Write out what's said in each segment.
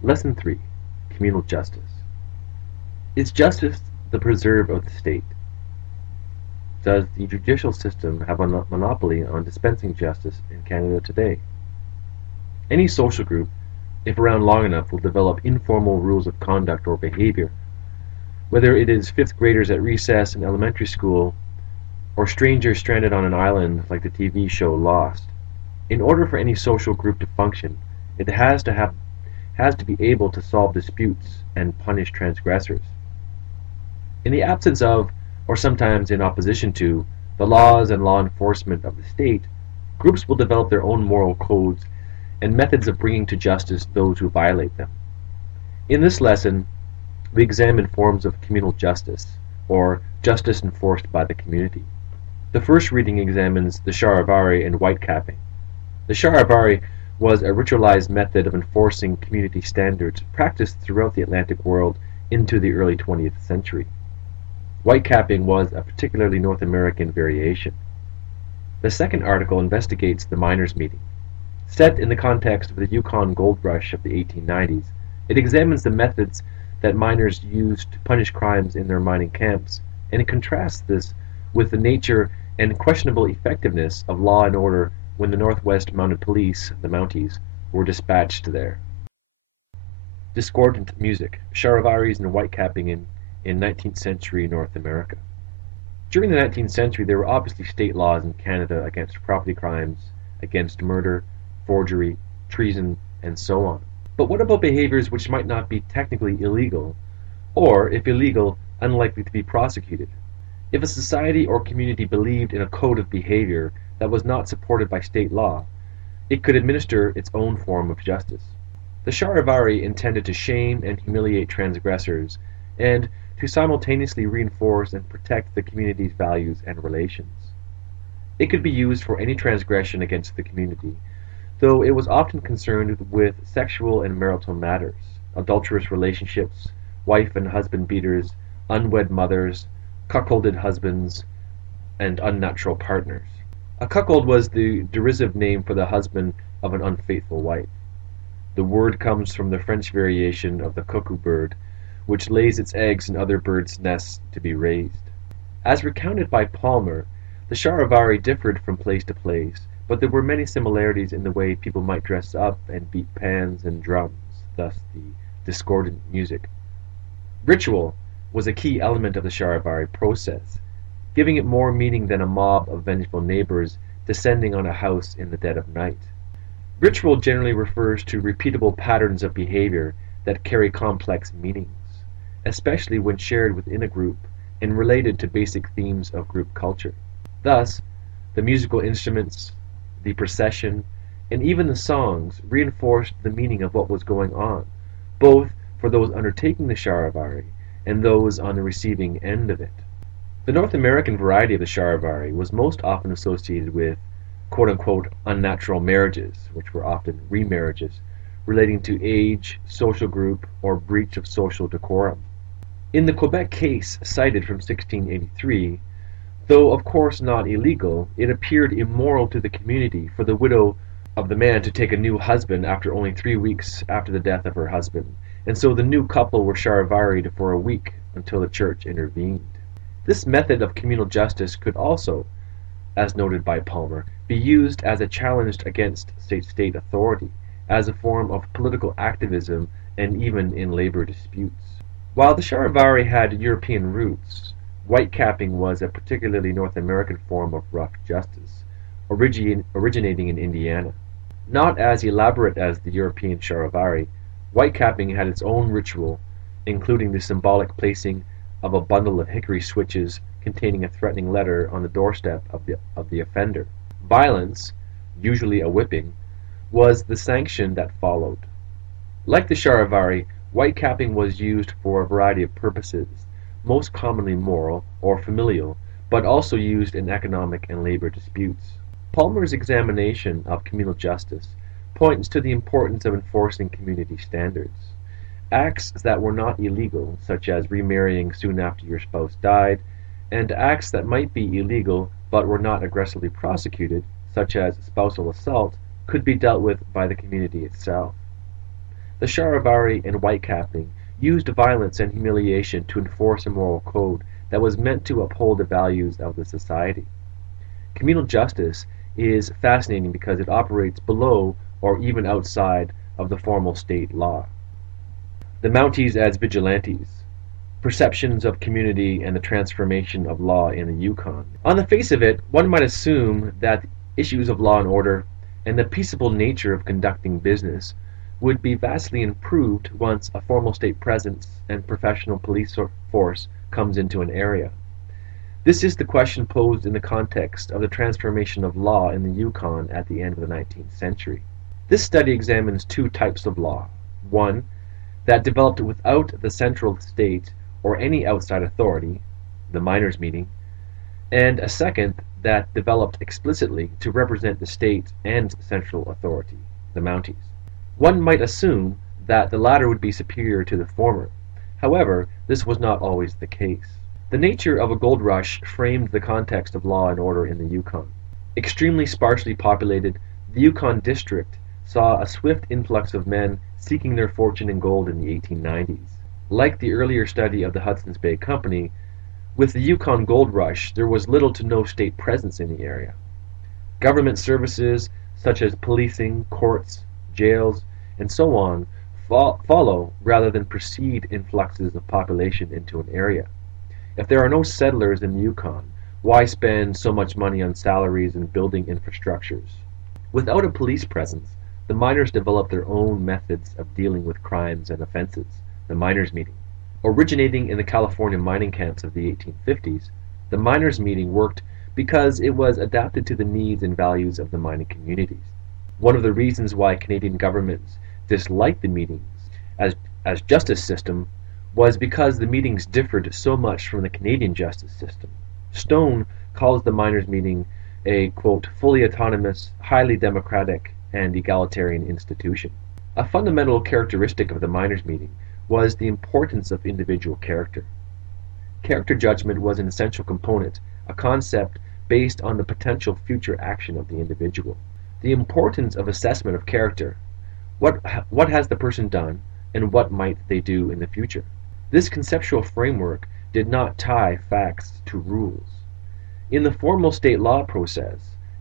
Lesson 3: Communal Justice. Is justice the preserve of the state? Does the judicial system have a monopoly on dispensing justice in Canada today? Any social group, if around long enough, will develop informal rules of conduct or behavior, whether it is fifth graders at recess in elementary school or strangers stranded on an island like the TV show Lost. In order for any social group to function, it has to be able to solve disputes and punish transgressors. In the absence of, or sometimes in opposition to, the laws and law enforcement of the state, groups will develop their own moral codes and methods of bringing to justice those who violate them. In this lesson, we examine forms of communal justice, or justice enforced by the community. The first reading examines the charivari and whitecapping. The charivari was a ritualized method of enforcing community standards practiced throughout the Atlantic world into the early 20th century. Whitecapping was a particularly North American variation. The second article investigates the miners' meeting. Set in the context of the Yukon gold rush of the 1890s, it examines the methods that miners used to punish crimes in their mining camps, and it contrasts this with the nature and questionable effectiveness of law and order when the Northwest Mounted Police, the Mounties, were dispatched there. Discordant music, charivaris and whitecapping in 19th century North America. During the 19th century, there were obviously state laws in Canada against property crimes, against murder, forgery, treason, and so on. But what about behaviors which might not be technically illegal, or, if illegal, unlikely to be prosecuted? If a society or community believed in a code of behavior that was not supported by state law, it could administer its own form of justice. The charivari intended to shame and humiliate transgressors, and to simultaneously reinforce and protect the community's values and relations. It could be used for any transgression against the community, though it was often concerned with sexual and marital matters, adulterous relationships, wife and husband beaters, unwed mothers, cuckolded husbands, and unnatural partners. A cuckold was the derisive name for the husband of an unfaithful wife. The word comes from the French variation of the cuckoo bird, which lays its eggs in other birds' nests to be raised. As recounted by Palmer, the charivari differed from place to place, but there were many similarities in the way people might dress up and beat pans and drums, thus the discordant music. Ritual was a key element of the charivari process, giving it more meaning than a mob of vengeful neighbors descending on a house in the dead of night. Ritual generally refers to repeatable patterns of behavior that carry complex meanings, especially when shared within a group and related to basic themes of group culture. Thus, the musical instruments, the procession, and even the songs reinforced the meaning of what was going on, both for those undertaking the charivari and those on the receiving end of it. The North American variety of the charivari was most often associated with quote-unquote unnatural marriages, which were often remarriages, relating to age, social group, or breach of social decorum. In the Quebec case cited from 1683, though of course not illegal, it appeared immoral to the community for the widow of the man to take a new husband after only 3 weeks after the death of her husband, and so the new couple were charivaried for a week until the church intervened. This method of communal justice could also, as noted by Palmer, be used as a challenge against state authority, as a form of political activism, and even in labor disputes. While the charivari had European roots, whitecapping was a particularly North American form of rough justice, originating in Indiana. Not as elaborate as the European charivari, whitecapping had its own ritual, including the symbolic placing of a bundle of hickory switches containing a threatening letter on the doorstep of the offender. Violence, usually a whipping, was the sanction that followed. Like the charivari, whitecapping was used for a variety of purposes, most commonly moral or familial, but also used in economic and labor disputes. Palmer's examination of communal justice points to the importance of enforcing community standards. Acts that were not illegal, such as remarrying soon after your spouse died, and acts that might be illegal but were not aggressively prosecuted, such as spousal assault, could be dealt with by the community itself. The Charivari and Whitecapping used violence and humiliation to enforce a moral code that was meant to uphold the values of the society. Communal justice is fascinating because it operates below or even outside of the formal state law. The Mounties as vigilantes. Perceptions of community and the transformation of law in the Yukon. On the face of it, one might assume that issues of law and order and the peaceable nature of conducting business would be vastly improved once a formal state presence and professional police force comes into an area. This is the question posed in the context of the transformation of law in the Yukon at the end of the 19th century. This study examines two types of law. One, that developed without the central state or any outside authority, the miners' meeting, and a second that developed explicitly to represent the state and central authority, the Mounties. One might assume that the latter would be superior to the former. However, this was not always the case. The nature of a gold rush framed the context of law and order in the Yukon. Extremely sparsely populated, the Yukon district saw a swift influx of men seeking their fortune in gold in the 1890s. Like the earlier study of the Hudson's Bay Company, with the Yukon gold rush there was little to no state presence in the area. Government services such as policing, courts, jails, and so on follow rather than precede influxes of population into an area. If there are no settlers in the Yukon, why spend so much money on salaries and building infrastructures? Without a police presence, the miners developed their own methods of dealing with crimes and offenses, the miners' meeting. Originating in the California mining camps of the 1850s, the miners' meeting worked because it was adapted to the needs and values of the mining communities. One of the reasons why Canadian governments disliked the meetings as justice system was because the meetings differed so much from the Canadian justice system. Stone calls the miners' meeting a, quote, fully autonomous, highly democratic, and egalitarian institution. A fundamental characteristic of the miners' meeting was the importance of individual character. Character judgment was an essential component, a concept based on the potential future action of the individual. The importance of assessment of character. What has the person done, and what might they do in the future? This conceptual framework did not tie facts to rules. In the formal state law process,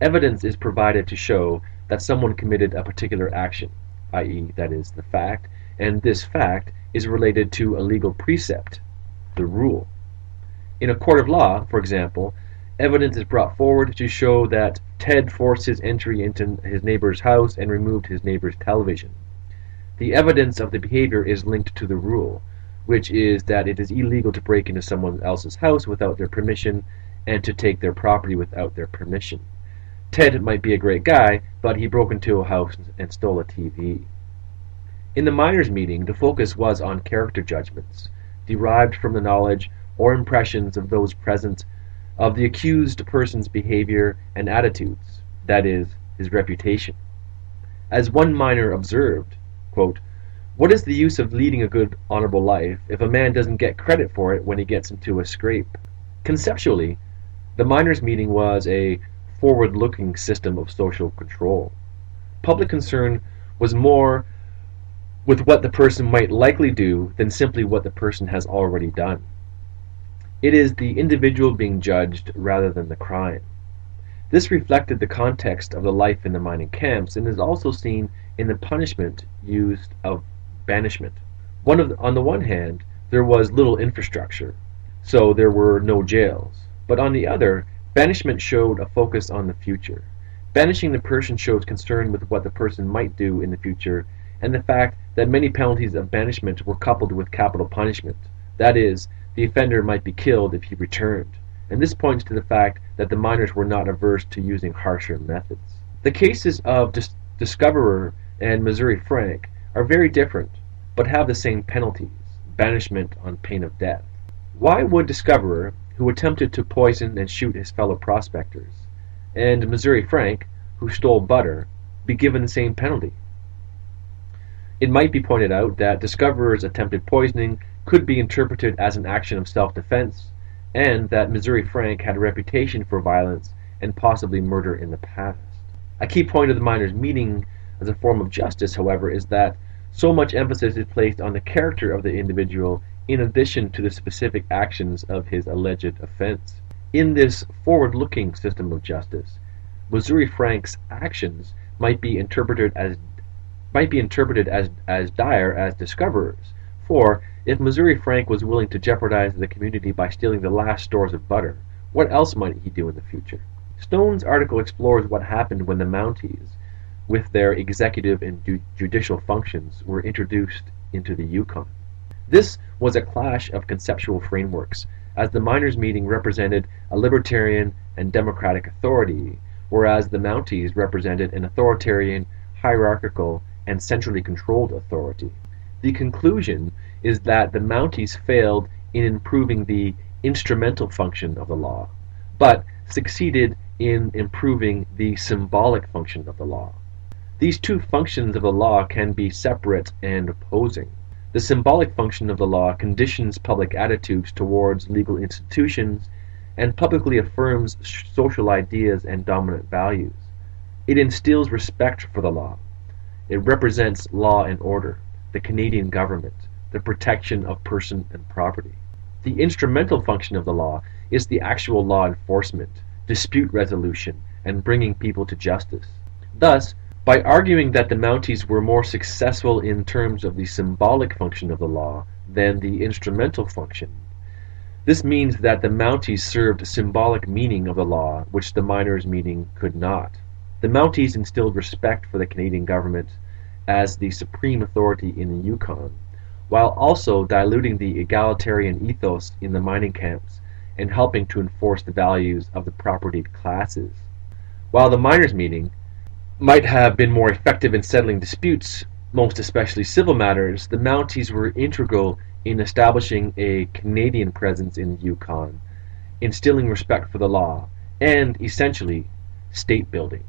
evidence is provided to show that someone committed a particular action, i.e., that is, the fact, and this fact is related to a legal precept, the rule. In a court of law, for example, evidence is brought forward to show that Ted forced his entry into his neighbor's house and removed his neighbor's television. The evidence of the behavior is linked to the rule, which is that it is illegal to break into someone else's house without their permission and to take their property without their permission. Ted might be a great guy, but he broke into a house and stole a TV. In the miners' meeting, the focus was on character judgments, derived from the knowledge or impressions of those present of the accused person's behavior and attitudes, that is, his reputation. As one miner observed, quote, "What is the use of leading a good, honorable life if a man doesn't get credit for it when he gets into a scrape?" Conceptually, the miners' meeting was a forward-looking system of social control. Public concern was more with what the person might likely do than simply what the person has already done. It is the individual being judged rather than the crime. This reflected the context of the life in the mining camps and is also seen in the punishment used of banishment. On the one hand, there was little infrastructure, so there were no jails. But on the other, banishment showed a focus on the future. Banishing the person shows concern with what the person might do in the future, and the fact that many penalties of banishment were coupled with capital punishment. That is, the offender might be killed if he returned. And this points to the fact that the miners were not averse to using harsher methods. The cases of Discoverer and Missouri Frank are very different, but have the same penalties, banishment on pain of death. Why would Discoverer, who attempted to poison and shoot his fellow prospectors, and Missouri Frank, who stole butter, be given the same penalty? It might be pointed out that Discoverer's attempted poisoning could be interpreted as an action of self-defense, and that Missouri Frank had a reputation for violence and possibly murder in the past. A key point of the miners' meeting as a form of justice, however, is that So much emphasis is placed on the character of the individual in addition to the specific actions of his alleged offense. In this forward-looking system of justice, Missouri Frank's actions might be interpreted as dire as discoverers, for if Missouri Frank was willing to jeopardize the community by stealing the last stores of butter, what else might he do in the future? Stone's article explores what happened when the Mounties, with their executive and judicial functions, were introduced into the Yukon. This was a clash of conceptual frameworks, as the miners' meeting represented a libertarian and democratic authority, whereas the Mounties represented an authoritarian, hierarchical, and centrally controlled authority. The conclusion is that the Mounties failed in improving the instrumental function of the law, but succeeded in improving the symbolic function of the law. These two functions of the law can be separate and opposing. The symbolic function of the law conditions public attitudes towards legal institutions and publicly affirms social ideas and dominant values. It instills respect for the law. It represents law and order, the Canadian government, the protection of person and property. The instrumental function of the law is the actual law enforcement, dispute resolution, and bringing people to justice. Thus, by arguing that the Mounties were more successful in terms of the symbolic function of the law than the instrumental function, this means that the Mounties served symbolic meaning of the law which the miners' meeting could not. The Mounties instilled respect for the Canadian government as the supreme authority in the Yukon, while also diluting the egalitarian ethos in the mining camps and helping to enforce the values of the propertied classes. While the miners' meeting might have been more effective in settling disputes, most especially civil matters, the Mounties were integral in establishing a Canadian presence in the Yukon, instilling respect for the law, and, essentially, state building.